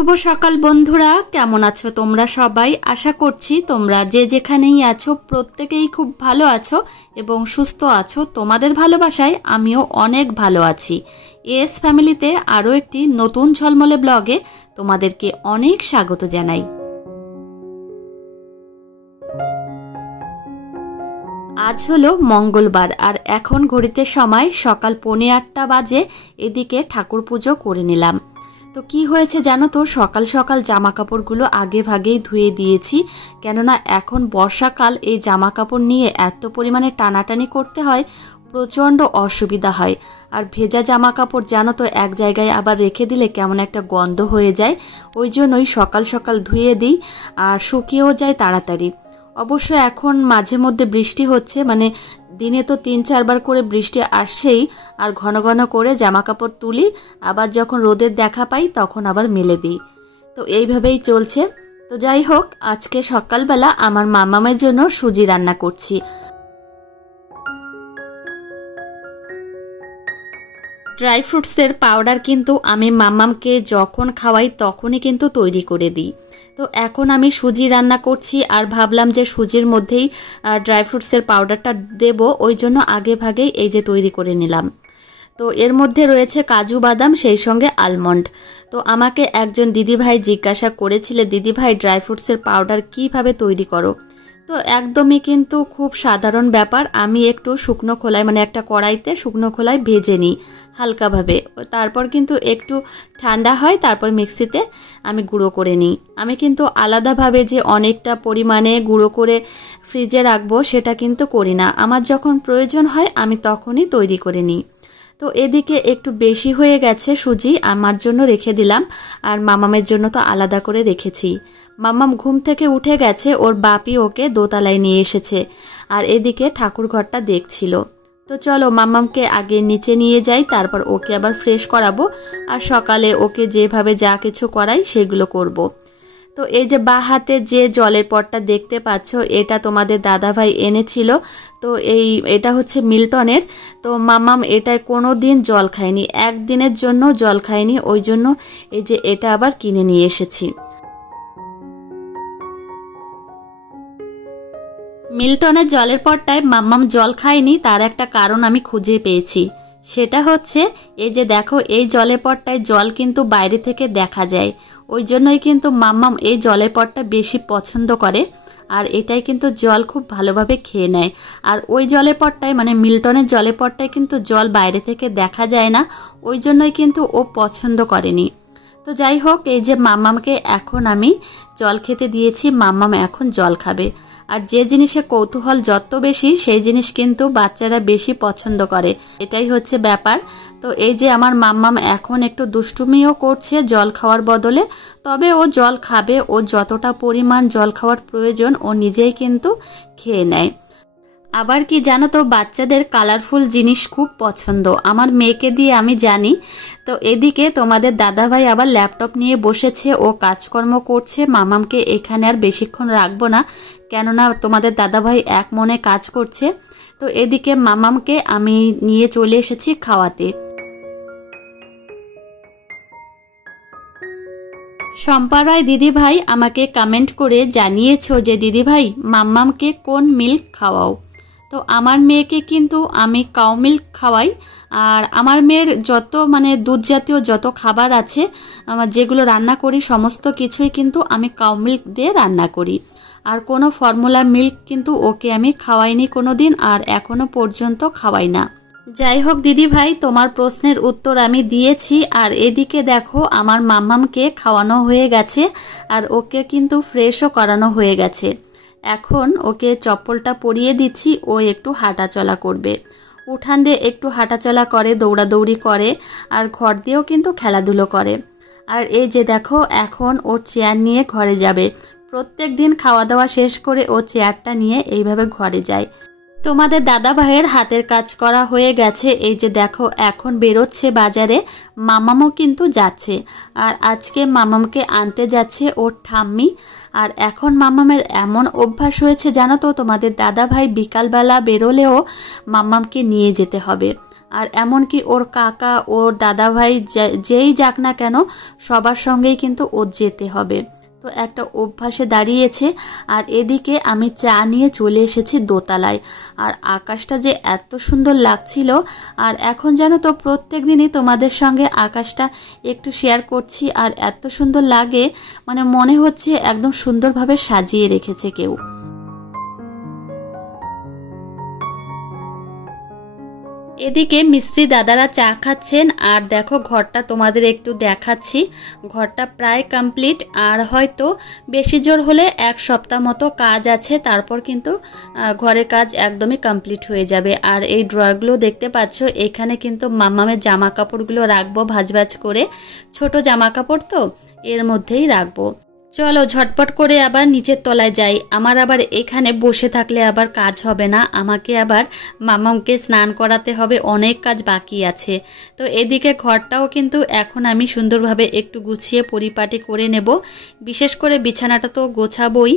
শুভ সকাল বন্ধুরা, কেমন আছো তোমরা সবাই? আশা করছি তোমরা যে যেখানেই আছো প্রত্যেকেই খুব ভালো আছো এবং সুস্থ আছো। তোমাদের ভালোবাসায় আমিও অনেক ভালো আছি। এস ফ্যামিলিতে আরও একটি নতুন ঝলমলে ব্লগে তোমাদেরকে অনেক স্বাগত জানাই। আজ হলো মঙ্গলবার আর এখন ঘড়িতে সময় সকাল 8:45 বাজে। এদিকে ঠাকুর পুজো করে নিলাম। তো কি হয়েছে জানো তো, সকাল সকাল জামা কাপড়গুলো আগে ভাগেই ধুয়ে দিয়েছি, কেননা এখন বর্ষাকাল। এই জামা কাপড় নিয়ে এত পরিমাণে টানাটানি করতে হয়, প্রচণ্ড অসুবিধা হয়। আর ভেজা জামা কাপড় জানো তো এক জায়গায় আবার রেখে দিলে কেমন একটা গন্ধ হয়ে যায়। ওই জন্যই সকাল সকাল ধুয়ে দিই আর শুকিয়েও যায় তাড়াতাড়ি। অবশ্য এখন মাঝে মধ্যে বৃষ্টি হচ্ছে, মানে দিনে তো 3-4 বার করে বৃষ্টি আসছেই। আর ঘন ঘন করে জামা কাপড় তুলি, আবার যখন রোদের দেখা পাই তখন আবার মেলে দিই। তো এইভাবেই চলছে। তো যাই হোক, আজকে সকালবেলা আমার মামামের জন্য সুজি রান্না করছি। ড্রাই ফ্রুটসের পাউডার কিন্তু আমি মামামকে যখন খাওয়াই তখনই কিন্তু তৈরি করে দিই। তো এখন আমি সুজি রান্না করছি আর ভাবলাম যে সুজির মধ্যেই ড্রাই ফ্রুটসের পাউডারটা দেব, ওই জন্য আগে ভাগেই এই যে তৈরি করে নিলাম। তো এর মধ্যে রয়েছে কাজু বাদাম, সেই সঙ্গে আলমন্ড। তো আমাকে একজন দিদিভাই জিজ্ঞাসা করেছিলে, দিদিভাই ড্রাই ফ্রুটসের পাউডার কিভাবে তৈরি করো? তো একদমই কিন্তু খুব সাধারণ ব্যাপার। আমি একটু শুকনো খোলায়, মানে একটা কড়াইতে শুকনো খোলায় ভেজে নিই হালকাভাবে। তারপর কিন্তু একটু ঠান্ডা হয়, তারপর মিক্সিতে আমি গুঁড়ো করে নিই। আমি কিন্তু আলাদাভাবে যে অনেকটা পরিমাণে গুঁড়ো করে ফ্রিজে রাখবো সেটা কিন্তু করি না। আমার যখন প্রয়োজন হয় আমি তখনই তৈরি করে নিই। তো এদিকে একটু বেশি হয়ে গেছে সুজি, আমার জন্য রেখে দিলাম আর মামামের জন্য তো আলাদা করে রেখেছি। মামাম ঘুম থেকে উঠে গেছে, ওর বাপি ওকে দোতলায় নিয়ে এসেছে আর এদিকে ঠাকুর ঘরটা দেখছিল। তো চলো মামামকে আগে নিচে নিয়ে যাই, তারপর ওকে আবার ফ্রেশ করাবো আর সকালে ওকে যেভাবে যা কিছু করাই সেগুলো করব। তো এই যে বাঁ হাতে যে জলের পটটা দেখতে পাচ্ছ, এটা তোমাদের দাদাভাই এনেছিল। তো এটা হচ্ছে মিল্টনের। তো মামাম এটায় কোনো দিন জল খায়নি, একদিনের জন্য জল খায়নি, ওই জন্য এই যে এটা আবার কিনে নিয়ে এসেছি। মিল্টনের জলের পটটায় মাম্মাম জল খায়নি, তার একটা কারণ আমি খুঁজে পেয়েছি। সেটা হচ্ছে এই যে দেখো, এই জলের পটটায় জল কিন্তু বাইরে থেকে দেখা যায়, ওই জন্যই কিন্তু মাম্মাম এই জলের পটটা বেশি পছন্দ করে। আর এটাই কিন্তু জল খুব ভালোভাবে খেয়ে নেয়। আর ওই জলের পটটায়, মানে মিল্টনের জলের পটটায় কিন্তু জল বাইরে থেকে দেখা যায় না, ওই জন্যই কিন্তু ও পছন্দ করেনি। তো যাই হোক, এই যে মাম্মামকে এখন আমি জল খেতে দিয়েছি, মাম্মাম এখন জল খাবে। আর যে জিনিসে কৌতূহল যত বেশি সেই জিনিস কিন্তু বাচ্চারা বেশি পছন্দ করে, এটাই হচ্ছে ব্যাপার। তো এই যে আমার মাম্মাম এখন একটু দুষ্টুমিও করছে জল খাওয়ার বদলে, তবে ও জল খাবে। ও যতটা পরিমাণ জল খাওয়ার প্রয়োজন ও নিজেই কিন্তু খেয়ে নেয়। আবার কি জানো তো, বাচ্চাদের কালারফুল জিনিস খুব পছন্দ, আমার মেয়েকে দিয়ে আমি জানি। তো এদিকে তোমাদের দাদাভাই আবার ল্যাপটপ নিয়ে বসেছে, ও কাজকর্ম করছে। মামামকে এখানে আর বেশিক্ষণ রাখবো না, কেননা তোমাদের দাদাভাই এক মনে কাজ করছে। তো এদিকে মামামকে আমি নিয়ে চলে এসেছি খাওয়াতে। শম্পা রায় দিদিভাই আমাকে কমেন্ট করে জানিয়েছো যে দিদিভাই মাম্মামকে কোন মিল্ক খাওয়াও। তো আমার মেয়েকে কিন্তু আমি কাউ মিল্ক খাওয়াই। আর আমার মেয়ের যত দুধ জাতীয় যত খাবার আছে, আমার যেগুলো রান্না করি সমস্ত কিছুই কিন্তু আমি কাউ মিল্ক দিয়ে রান্না করি। আর কোনো ফর্মুলা মিল্ক কিন্তু ওকে আমি খাওয়াইনি কোনো দিন, আর এখনো পর্যন্ত খাওয়াই না। যাই হোক দিদিভাই, তোমার প্রশ্নের উত্তর আমি দিয়েছি। আর এদিকে দেখো, আমার মাম্মামকে খাওয়ানো হয়ে গেছে আর ওকে কিন্তু ফ্রেশও করানো হয়ে গেছে। এখন ওকে চপ্পলটা পরিয়ে দিচ্ছি, ও একটু হাঁটাচলা করবে। উঠান দিয়ে একটু হাঁটাচলা করে, দৌড়াদৌড়ি করে, আর ঘর দিয়েও কিন্তু খেলাধুলো করে। আর এই যে দেখো, এখন ও চেয়ার নিয়ে ঘরে যাবে। প্রত্যেক দিন খাওয়া দাওয়া শেষ করে ও চেয়ারটা নিয়ে এইভাবে ঘরে যায়। তোমাদের দাদা ভাইয়ের হাতের কাজ করা হয়ে গেছে। এই যে দেখো, এখন বেরোচ্ছে বাজারে, মামামও কিন্তু যাচ্ছে। আর আজকে মামামকে আনতে যাচ্ছে ওর ঠাম্মি। আর এখন মামামের এমন অভ্যাস হয়েছে জানো তো, তোমাদের দাদা ভাই বিকালবেলা বেরোলেও মামামকে নিয়ে যেতে হবে। আর এমনকি ওর কাকা ওর দাদা ভাই যেই যাক না কেন সবার সঙ্গেই কিন্তু ওর যেতে হবে। তো একটা অভ্যাসে দাঁড়িয়েছে। আর এদিকে আমি চা নিয়ে চলে এসেছি দোতলায়। আর আকাশটা যে এত সুন্দর লাগছিল। আর এখন জানো তো প্রত্যেক দিনই তোমাদের সঙ্গে আকাশটা একটু শেয়ার করছি আর এত সুন্দর লাগে, মানে মনে হচ্ছে একদম সুন্দরভাবে সাজিয়ে রেখেছে কেউ। এদিকে মিস্ত্রি দাদারা চা খাচ্ছেন। আর দেখো ঘরটা তোমাদের একটু দেখাচ্ছি। ঘরটা প্রায় কমপ্লিট, আর হয়তো বেশি জোর হলে 1 সপ্তাহ মতো কাজ আছে, তারপর কিন্তু ঘরের কাজ একদমই কমপ্লিট হয়ে যাবে। আর এই ড্রয়ারগুলো দেখতে পাচ্ছ, এখানে কিন্তু মাম্মামের জামা কাপড়গুলো রাখবো ভাঁজ ভাঁজ করে। ছোট জামা কাপড় তো এর মধ্যেই রাখবো। চলো ঝটপট করে আবার নিচের তলায় যাই। আমার আবার এখানে বসে থাকলে আবার কাজ হবে না, আমাকে আবার মামাকে স্নান করাতে হবে, অনেক কাজ বাকি আছে। তো এদিকে ঘরটাও কিন্তু এখন আমি সুন্দরভাবে একটু গুছিয়ে পরিপাটি করে নেব। বিশেষ করে বিছানাটা তো গোছাবই।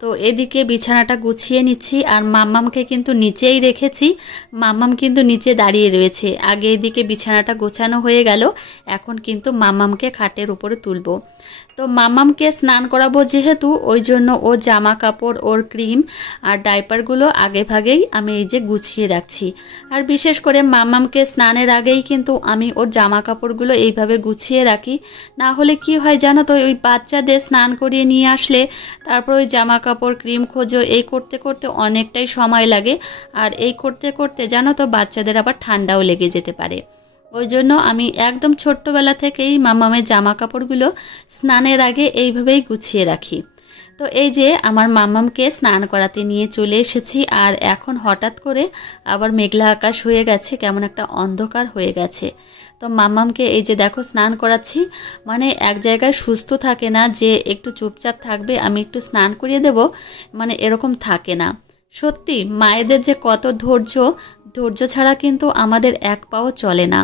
তো এদিকে বিছানাটা গুছিয়ে নিচ্ছি। আর মাম্মামকে কিন্তু নিচেই রেখেছি, মাম্মাম কিন্তু নিচে দাঁড়িয়ে রয়েছে। আগে এদিকে বিছানাটা গোছানো হয়ে গেল, এখন কিন্তু মাম্মামকে খাটের উপরে তুলবো। তো মাম্মামকে স্নান করাবো যেহেতু, ওই জন্য ওর জামা কাপড় ওর ক্রিম আর ডাইপারগুলো আগে ভাগেই আমি এই যে গুছিয়ে রাখছি। আর বিশেষ করে মাম্মামকে স্নানের আগেই কিন্তু আমি ওর জামা কাপড়গুলো এইভাবে গুছিয়ে রাখি। না হলে কি হয় জানো তো, ওই বাচ্চাদের স্নান করিয়ে নিয়ে আসলে তারপর ওই জামা কাপড় ক্রিম খোঁজো, এই করতে করতে অনেকটাই সময় লাগে। আর এই করতে করতে জানো তো বাচ্চাদের আবার ঠান্ডাও লেগে যেতে পারে। ওই জন্য আমি একদম ছোট্টবেলা থেকেই মাম্মামের জামা কাপড়গুলো স্নানের আগে এইভাবেই গুছিয়ে রাখি। তো এই যে আমার মাম্মামকে স্নান করাতে নিয়ে চলে এসেছি। আর এখন হঠাৎ করে আবার মেঘলা আকাশ হয়ে গেছে, কেমন একটা অন্ধকার হয়ে গেছে। তো মাম্মামকে এই যে দেখো স্নান করাচ্ছি, মানে এক জায়গায় সুস্থ থাকে না যে একটু চুপচাপ থাকবে আমি একটু স্নান করিয়ে দেব, মানে এরকম থাকে না। সত্যি মায়েদের যে কত ধৈর্য ছাড়া কিন্তু আমাদের এক পাও চলে না।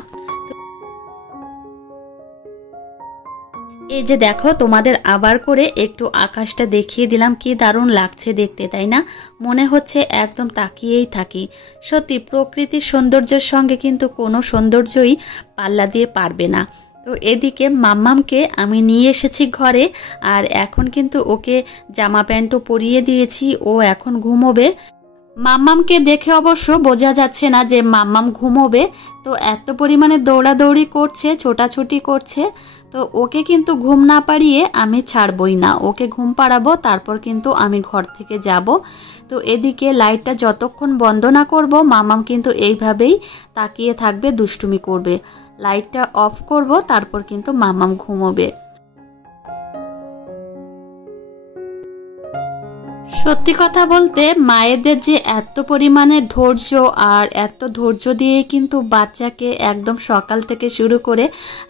এই যে দেখো তোমাদের আবার করে একটু আকাশটা দেখিয়ে দিলাম, কি দারুণ লাগছে দেখতে, তাই না? মনে হচ্ছে একদম তাকিয়েই থাকি। সত্যি প্রকৃতির সৌন্দর্যের সঙ্গে কিন্তু কোনো সৌন্দর্যই পাল্লা দিয়ে পারবে না। তো এদিকে মাম্মামকে আমি নিয়ে এসেছি ঘরে। আর এখন কিন্তু ওকে জামা প্যান্টও পরিয়ে দিয়েছি, ও এখন ঘুমোবে। মাম্মামকে দেখে অবশ্য বোঝা যাচ্ছে না যে মাম্মাম ঘুমোবে। তো এত পরিমাণে দৌড়াদৌড়ি করছে, ছোটাছুটি করছে। তো ওকে কিন্তু ঘুম না পাড়িয়ে আমি ছাড়বই না, ওকে ঘুম পাড়াবো, তারপর কিন্তু আমি ঘর থেকে যাব। তো এদিকে লাইটটা যতক্ষণ বন্ধ না করব মাম্মাম কিন্তু এইভাবেই তাকিয়ে থাকবে, দুষ্টুমি করবে। লাইটটা অফ করব, তারপর কিন্তু মাম্মাম ঘুমোবে। সত্যি কথা বলতে মায়েদের যে এত পরিমাণে ধৈর্য, আর এত ধৈর্য দিয়ে কিন্তু বাচ্চাকে একদম সকাল থেকে শুরু করে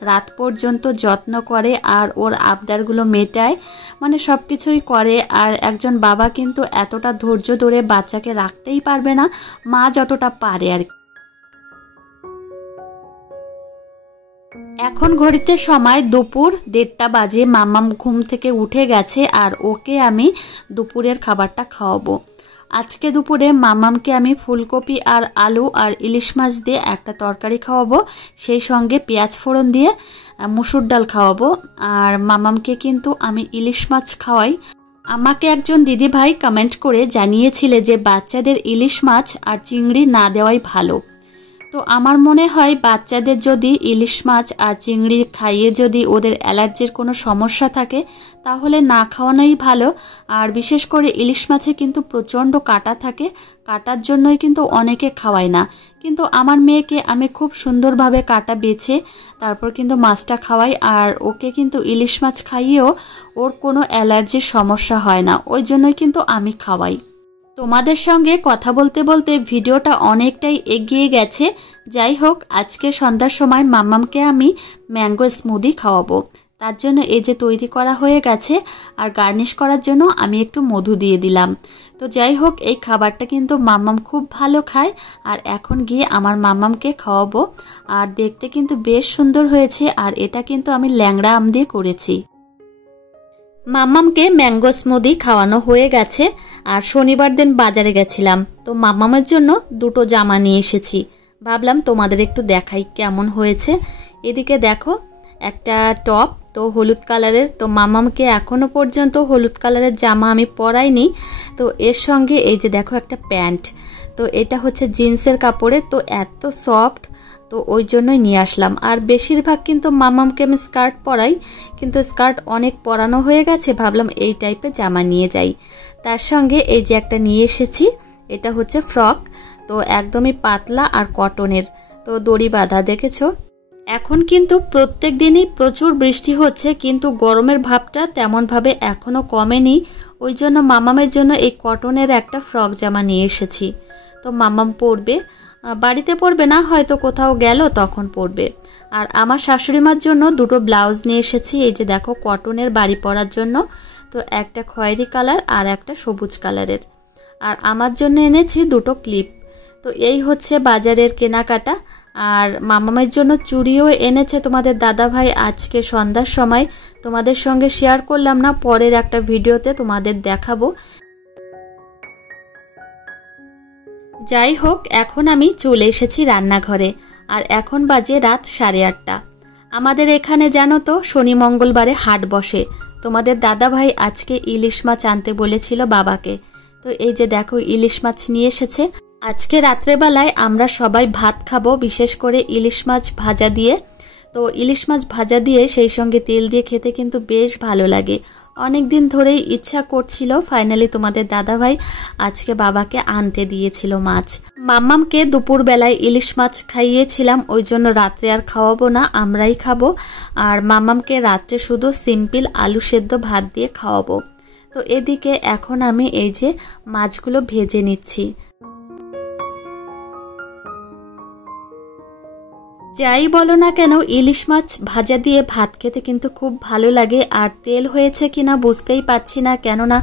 রাত পর্যন্ত যত্ন করে আর ওর আবদারগুলো মেটায়, মানে সব কিছুই করে। আর একজন বাবা কিন্তু এতটা ধৈর্য ধরে বাচ্চাকে রাখতেই পারবে না, মা যতটা পারে আর কি। এখন ঘড়িতে সময় দুপুর 1:30 বাজে। মাম্মাম ঘুম থেকে উঠে গেছে আর ওকে আমি দুপুরের খাবারটা খাওয়াবো। আজকে দুপুরে মাম্মামকে আমি ফুলকপি আর আলু আর ইলিশ মাছ দিয়ে একটা তরকারি খাওয়াবো, সেই সঙ্গে পেঁয়াজ ফোড়ন দিয়ে মুসুর ডাল খাওয়াবো। আর মাম্মামকে কিন্তু আমি ইলিশ মাছ খাওয়াই। আমাকে একজন দিদি ভাই কমেন্ট করে জানিয়েছিলে যে বাচ্চাদের ইলিশ মাছ আর চিংড়ি না দেওয়াই ভালো। তো আমার মনে হয় বাচ্চাদের যদি ইলিশ মাছ আর চিংড়ি খাইয়ে যদি ওদের অ্যালার্জির কোনো সমস্যা থাকে তাহলে না খাওয়ানোই ভালো। আর বিশেষ করে ইলিশ মাছে কিন্তু প্রচণ্ড কাঁটা থাকে, কাঁটার জন্যই কিন্তু অনেকে খাওয়ায় না। কিন্তু আমার মেয়েকে আমি খুব সুন্দরভাবে কাঁটা বেছে তারপর কিন্তু মাছটা খাওয়াই। আর ওকে কিন্তু ইলিশ মাছ খাইয়েও ওর কোনো অ্যালার্জির সমস্যা হয় না, ওই জন্যই কিন্তু আমি খাওয়াই। তোমাদের সঙ্গে কথা বলতে বলতে ভিডিওটা অনেকটাই এগিয়ে গেছে। যাই হোক, আজকে সন্ধ্যার সময় মাম্মামকে আমি ম্যাঙ্গো স্মুদি খাওয়াবো। তার জন্য এই যে তৈরি করা হয়ে গেছে। আর গার্নিশ করার জন্য আমি একটু মধু দিয়ে দিলাম। তো যাই হোক, এই খাবারটা কিন্তু মাম্মাম খুব ভালো খায়। আর এখন গিয়ে আমার মাম্মামকে খাওয়াবো। আর দেখতে কিন্তু বেশ সুন্দর হয়েছে। আর এটা কিন্তু আমি ল্যাংড়া আম দিয়ে করেছি। মাম্মামকে ম্যাঙ্গো স্মুদি খাওয়ানো হয়ে গেছে। আর শনিবার দিন বাজারে গেছিলাম, তো মাম্মামের জন্য 2টো জামা নিয়ে এসেছি। ভাবলাম তোমাদের একটু দেখাই কেমন হয়েছে। এদিকে দেখো একটা টপ তো হলুদ কালারের, তো মামামকে এখনো পর্যন্ত হলুদ কালারের জামা আমি পরাইনি। তো এর সঙ্গে এই যে দেখো একটা প্যান্ট, তো এটা হচ্ছে জিন্সের কাপড়ের, তো এত সফট, তো ওই জন্যই নিয়ে আসলাম। আর বেশিরভাগ কিন্তু মামামকে আমি স্কার্ট পরাই, কিন্তু স্কার্ট অনেক পরানো হয়ে গেছে, ভাবলাম এই টাইপের জামা নিয়ে যাই। তার সঙ্গে এই যে একটা নিয়ে এসেছি, এটা হচ্ছে ফ্রক, তো একদমই পাতলা আর কটনের, তো দড়ি বাঁধা, দেখেছো। এখন কিন্তু প্রত্যেক দিনই প্রচুর বৃষ্টি হচ্ছে, কিন্তু গরমের ভাবটা তেমনভাবে এখনও কমেনি। ওই জন্য মামামের জন্য এই কটনের একটা ফ্রক জামা নিয়ে এসেছি। তো মামাম পরবে, বাড়িতে পরবে না, হয়তো কোথাও গেল তখন পরবে। আর আমার শাশুড়িমার জন্য দুটো ব্লাউজ নিয়ে এসেছি, এই যে দেখো কটনের বাড়ি পরার জন্য, তো একটা খয়েরি কালার আর একটা সবুজ কালারের। আর আমার জন্য এনেছি দুটো ক্লিপ। তো এই হচ্ছে বাজারের কেনাকাটা। আর মামামের জন্য চুড়িও এনেছে তোমাদের দাদাভাই আজকে সন্ধ্যার সময়, তোমাদের সঙ্গে শেয়ার করলাম না, পরের একটা ভিডিওতে তোমাদের দেখাবো। যাই হোক, এখন আমি চলে এসেছি রান্নাঘরে, আর এখন বাজে রাত 8:30। আমাদের এখানে জানো তো শনি মঙ্গলবারে হাট বসে। তোমাদের দাদাভাই আজকে ইলিশ মাছ আনতে বলেছিল বাবাকে, তো এই যে দেখো ইলিশ মাছ নিয়ে এসেছে। আজকে রাত্রেবেলায় আমরা সবাই ভাত খাবো, বিশেষ করে ইলিশ মাছ ভাজা দিয়ে। তো ইলিশ মাছ ভাজা দিয়ে সেই সঙ্গে তেল দিয়ে খেতে কিন্তু বেশ ভালো লাগে। অনেক দিন ধরেই ইচ্ছা করছিল, ফাইনালি তোমাদের দাদাভাই আজকে বাবাকে আনতে দিয়েছিল মাছ। মাম্মামকে দুপুরবেলায় ইলিশ মাছ খাইয়েছিলাম, ওই জন্য রাত্রে আর খাওয়াবো না, আমরাই খাবো। আর মাম্মামকে রাত্রে শুধু সিম্পল আলু সেদ্ধ ভাত দিয়ে খাওয়াবো। তো এদিকে এখন আমি এই যে মাছগুলো ভেজে নিচ্ছি। যাই বলো না কেন, ইলিশ মাছ ভাজা দিয়ে ভাত খেতে কিন্তু খুব ভালো লাগে। আর তেল হয়েছে কিনা বুঝতেই পারছি না, কেননা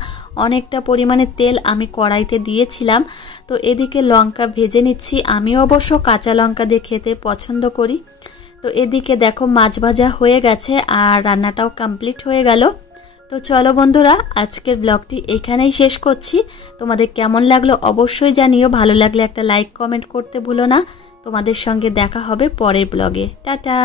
অনেকটা পরিমাণে তেল আমি কড়াইতে দিয়েছিলাম। তো এদিকে লঙ্কা ভেজে নিচ্ছি, আমি অবশ্য কাঁচা লঙ্কা দিয়ে খেতে পছন্দ করি। তো এদিকে দেখো মাছ ভাজা হয়ে গেছে আর রান্নাটাও কমপ্লিট হয়ে গেল। তো চলো বন্ধুরা, আজকের ব্লগটি এখানেই শেষ করছি। তোমাদের কেমন লাগলো অবশ্যই জানিও, ভালো লাগলে একটা লাইক কমেন্ট করতে ভুলো না। তোমাদের সঙ্গে দেখা হবে পরের ব্লগে। টাটা।